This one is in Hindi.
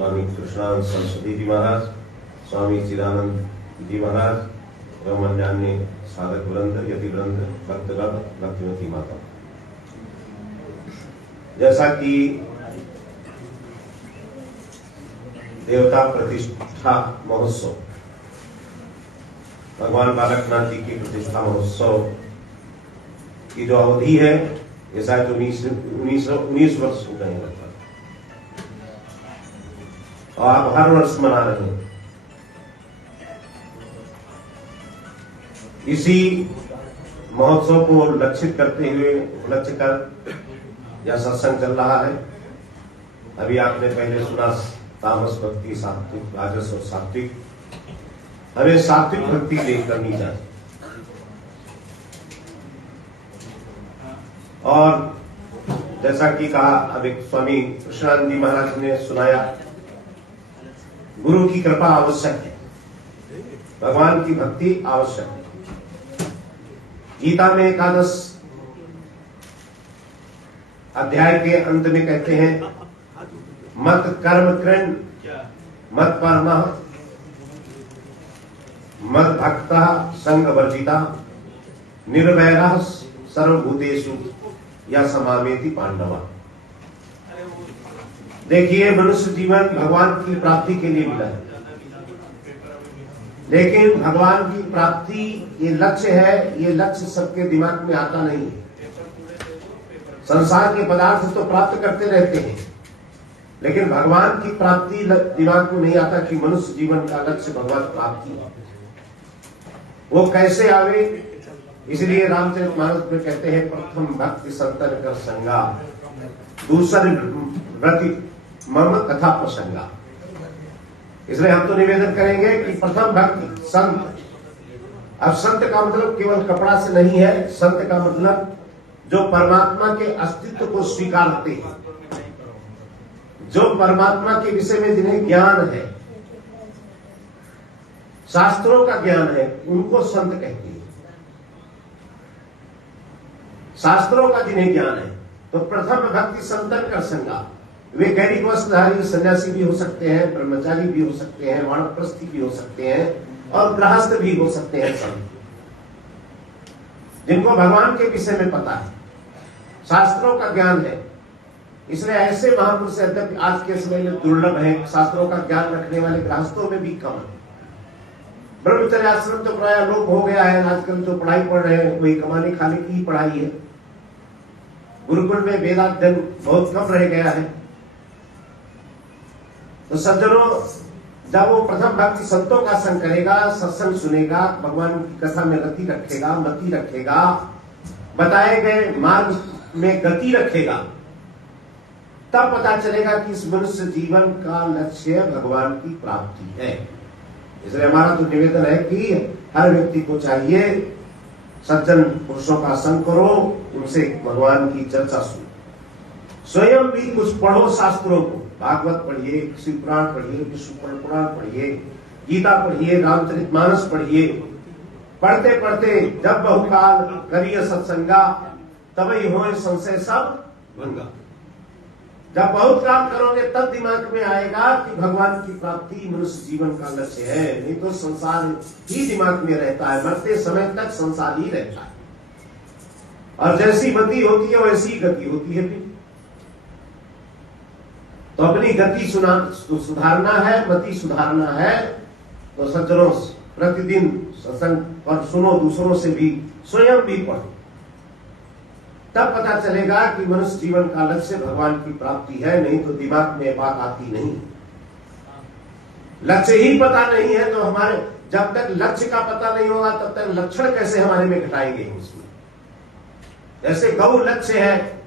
स्वामी कृष्णानंद सरस्वती जी महाराज, स्वामी चिदानंद जी महाराज एवं अन्य साधक वृंद, यति वृंद, भक्तगण, भक्तिवती माता। जैसा कि देवता प्रतिष्ठा महोत्सव, भगवान बालकनाथ जी की प्रतिष्ठा महोत्सव की जो अवधि है ये शायद 19 वर्ष हो गए लगभग, और आप हर वर्ष मना रहे हैं। इसी महोत्सव को लक्षित करते हुए लक्ष्य कर यह सत्संग चल रहा है। अभी आपने पहले सुना तामस भक्ति, सात्विक, राजस और सात्विक। हमें सात्विक भक्ति करनी चाहिए। और जैसा कि कहा, अब एक स्वामी कृष्णानंद जी महाराज ने सुनाया, गुरु की कृपा आवश्यक है, भगवान की भक्ति आवश्यक है। गीता में एकादश अध्याय के अंत में कहते हैं, मत कर्म कृण, मत परमः, मत भक्ता संग वर्जिता, निर्वैरः सर्वभूतेषु या समामेति पांडवा। देखिए, मनुष्य जीवन भगवान की प्राप्ति के लिए मिला है, लेकिन भगवान की प्राप्ति ये लक्ष्य है, ये लक्ष्य सबके दिमाग में आता नहीं है। संसार के पदार्थ तो प्राप्त करते रहते हैं, लेकिन भगवान की प्राप्ति दिमाग में नहीं आता कि मनुष्य जीवन का लक्ष्य भगवान प्राप्ति है। वो कैसे आवे? इसलिए रामचरितमानस में कहते हैं, प्रथम भक्ति संतन कर संगा, दूसरी व्रति मम कथा प्रसंगा। इसलिए हम तो निवेदन करेंगे कि प्रथम भक्ति संत। अब संत का मतलब केवल कपड़ा से नहीं है। संत का मतलब जो परमात्मा के अस्तित्व को स्वीकारते हैं, जो परमात्मा के विषय में जिन्हें ज्ञान है, शास्त्रों का ज्ञान है, उनको संत कहते हैं। शास्त्रों का जिन्हें ज्ञान है, तो प्रथम भक्ति संतन कर संगा। वे गैरिक वस्त्रधारी सन्यासी भी हो सकते हैं, ब्रह्मचारी भी हो सकते हैं, वानप्रस्थी भी हो सकते हैं, और गृहस्थ भी हो सकते हैं। संत जिनको भगवान के विषय में पता है, शास्त्रों का ज्ञान है। इसलिए ऐसे महापुरुष यद्यपि आज के समय में दुर्लभ है, शास्त्रों का ज्ञान रखने वाले गृहस्थों में भी कम है। ब्रह्मचर्य आश्रम तो प्राय लोप हो गया है। आजकल जो पढ़ाई पढ़ रहे हैं वही कमाने खाने की ही पढ़ाई है। गुरुकुल में वेदाध्ययन बहुत कम रह गया है। तो सज्जनों, जब वो प्रथम भक्ति संतों का संग करेगा, सत्संग सुनेगा, भगवान की कथा में रति रखेगा, मति रखेगा, बताए गए मार्ग में गति रखेगा, तब पता चलेगा कि इस मनुष्य जीवन का लक्ष्य भगवान की प्राप्ति है। इसलिए हमारा तो निवेदन है कि हर व्यक्ति को चाहिए सज्जन पुरुषों का संग करो, उनसे भगवान की चर्चा सुनो, स्वयं भी कुछ पढ़ो शास्त्रों को। भागवत पढ़िए, शिव पुराण पढ़िए, विष्णु पुराण पढ़िए, गीता पढ़िए, रामचरितमानस पढ़िए। पढ़ते पढ़ते जब बहुकाल करिए सत्संगा, तब ही हो संशय सब भंगा। जब बहुत काम करोगे तब दिमाग में आएगा कि भगवान की प्राप्ति मनुष्य जीवन का लक्ष्य है। नहीं तो संसार ही दिमाग में रहता है, मरते समय तक संसार ही रहता है। और जैसी मति होती है वैसी गति होती है। फिर तो अपनी गति सुधारना है, मति सुधारना है, तो सज्जनों प्रतिदिन सत्संग पर सुनो, दूसरों से भी, स्वयं भी पढ़ो। तब पता चलेगा कि मनुष्य जीवन का लक्ष्य भगवान की प्राप्ति है। नहीं तो दिमाग में बात आती नहीं। लक्ष्य ही पता नहीं है तो हमारे, जब तक लक्ष्य का पता नहीं होगा तब तक लक्षण कैसे हमारे में घटाएंगे उसमें। जैसे गौ लक्ष्य है,